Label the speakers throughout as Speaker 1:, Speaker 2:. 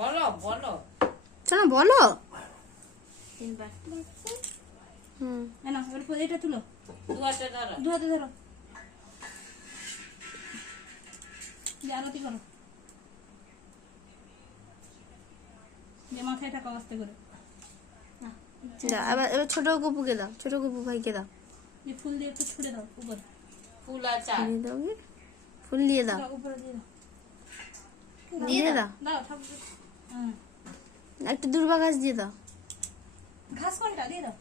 Speaker 1: বলো হুম।
Speaker 2: এই নাও, এবার এটা তুলো।
Speaker 3: দু হাতে ধরো।
Speaker 2: দু হাতে ধরো। আরতি করো। যে মাথায় টাকা আস্তে করে।
Speaker 1: দাও, এবার এবার ছোট গপুকে দাও ছোট গপু ভাইকে দাও।
Speaker 2: যে ফুল দিয়ে একটু ছুড়ে দাও উপরে।
Speaker 3: ফুল আর চাল
Speaker 1: দাও ফুল দিয়ে দাও।
Speaker 2: দাও, উপরে দিয়ে দাও।
Speaker 1: দিয়ে দাও।
Speaker 2: দাও ঠাকুর। হুম
Speaker 1: একটু দুর্বা ঘাস দিয়ে দাও।
Speaker 2: ঘাস কোনটা দিয়ে দাও।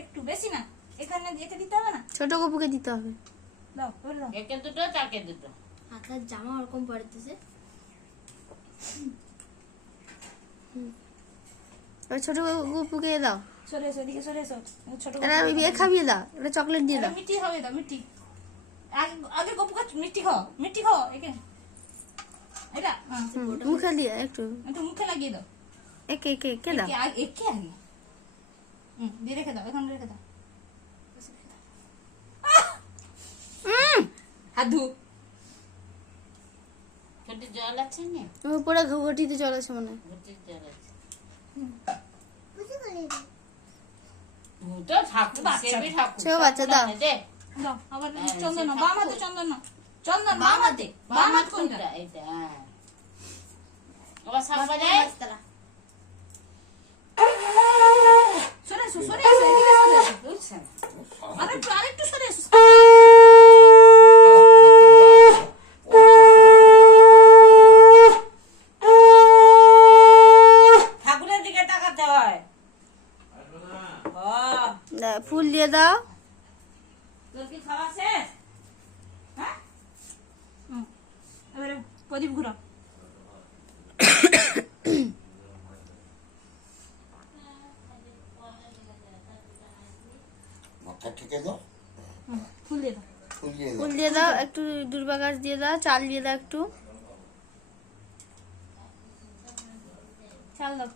Speaker 2: একটু বেশি না এখানে দিতে হবে না?
Speaker 1: ছোট গপুকে দিতে হবে।
Speaker 2: দাও করে দাও
Speaker 3: একে দুটো তাকে দুটো।
Speaker 4: হাতের জামা ওরকম পড়তেছে।
Speaker 1: এবার ছোট গপুকে দাও।
Speaker 2: সরে এসো এদিকে সরে এসো। ছোট
Speaker 1: এটা খাবিয়ে দাও এটা চকলেট দিয়ে দাও।
Speaker 2: মিষ্টি হবে দাও মিষ্টি আগে মিষ্টি খাও মিষ্টি খাও একে। এটা?
Speaker 1: হুম, মুখে দিয়ে একটু।
Speaker 2: একটু মুখে লাগিয়ে দাও।
Speaker 1: একে একে একে দাও।
Speaker 2: একে আগে একে আগে হুম দিয়ে রেখে দাও এখানে রেখে দাও। হাত ধু
Speaker 3: জল আছে না?
Speaker 1: উপরে ঘটিতে জল আছে মনে হয়।
Speaker 3: জল আছে। ঠাকুর
Speaker 2: বাচ্চা।
Speaker 1: দাও।
Speaker 2: দাও আবার
Speaker 3: হ্যাঁ,
Speaker 2: চন্দন
Speaker 3: ঠাকুর।
Speaker 2: হাতে চন্দন। চন্দন বাম হাতে বাম হাত কোনটা?
Speaker 3: সাপ বাজে
Speaker 4: তারা
Speaker 2: সরে সরে সরে আরেকটু আরেকটু সরে এসো।
Speaker 3: ঠাকুরের দিকে তাকাতে হয়।
Speaker 1: ফুল দিয়ে দাও।
Speaker 3: তোর কি খাওয়া শেষ হ্যাঁ
Speaker 2: হুম। এবারে প্রদীপ
Speaker 5: দাও।
Speaker 2: ফুল দিয়ে দাও।
Speaker 1: ফুল দিয়ে দাও। একটু দুর্বা ঘাস দিয়ে দাও চাল দিয়ে দাও একটু।
Speaker 2: চাল দাও।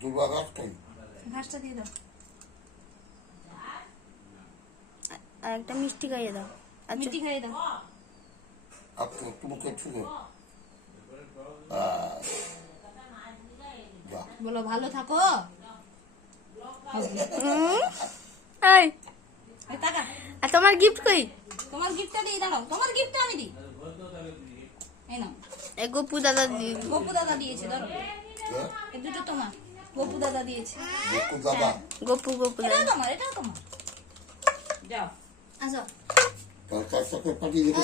Speaker 5: দুর্বা গাছ খাই।
Speaker 2: ঘাসটা দিয়ে দাও।
Speaker 1: আর একটা মিষ্টি খাইয়ে দাও।
Speaker 2: মিষ্টি খাইয়ে দাও।
Speaker 5: আপনি
Speaker 2: বলো ভালো থাকো।
Speaker 1: উম, এই। আর তোমার গিফট কই?
Speaker 2: তোমার গিফটটা দিই দাঁড়াও তোমার গিফটটা আমি দিই। এই নাও।
Speaker 1: এই গপু দাদা দিয়ে
Speaker 2: গপু দাদা দিয়েছে ধরো।
Speaker 5: কে?
Speaker 2: এই দুটো তোমার। গপু দাদা দিয়েছে।
Speaker 5: বকু দাদা।
Speaker 1: গপু গপু দাদা।
Speaker 2: তোমার এটাও তোমার।
Speaker 3: যাও।
Speaker 4: আসো।
Speaker 5: তার তার সাথে পাঠিয়ে দিতে